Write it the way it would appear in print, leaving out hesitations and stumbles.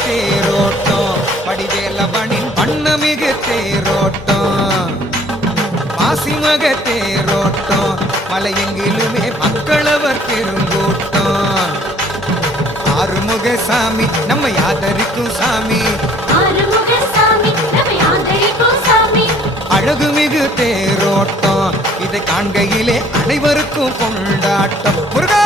தேரோட்டம் வடிவேலவனின் வண்ணமிகு தேரோட்டம் மாசிமக தேரோட்டம் மலையெங்கிலுமே மக்களவர் பெருங்கூட்டம் ஆறுமுக சாமி நம்ம ஆதரிக்கும் சாமி அழகுமிகு தேரோட்டம் இதை காண்கையிலே அனைவருக்கும் கொண்டாட்டம் முருகா